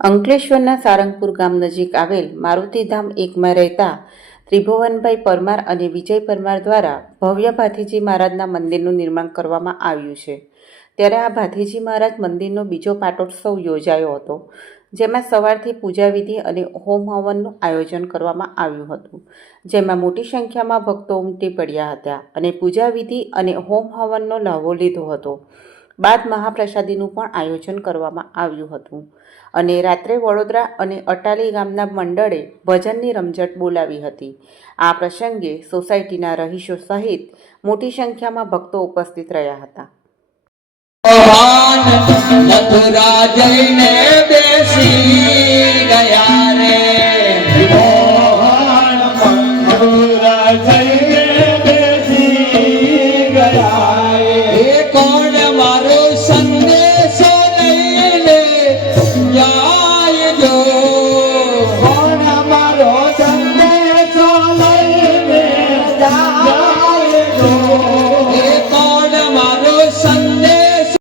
અંકલેશ્વરના સારંગપુર ગામ નજીક આવેલ મારુતિધામ એકમાં રહેતા ત્રિભુવનભાઈ પરમાર અને વિજય પરમાર દ્વારા ભવ્ય ભાથીજી મહારાજના મંદિરનું નિર્માણ કરવામાં આવ્યું છે. ત્યારે આ ભાથીજી મહારાજ મંદિરનો બીજો પાટોત્સવ યોજાયો હતો, જેમાં સવારથી પૂજાવિધિ અને હોમ હવનનું આયોજન કરવામાં આવ્યું હતું. જેમાં મોટી સંખ્યામાં ભક્તો ઉમટી પડ્યા હતા અને પૂજાવિધિ અને હોમ હવનનો લહાવો લીધો હતો. બાદ મહાપ્રસાદીનું પણ આયોજન કરવામાં આવ્યું હતું. અને રાત્રે વડોદરા અને અટાલી ગામના મંડળે ભજનની રમઝટ બોલાવી હતી. આ પ્રસંગે સોસાયટીના રહીશો સહિત મોટી સંખ્યામાં ભક્તો ઉપસ્થિત રહ્યા હતા. তো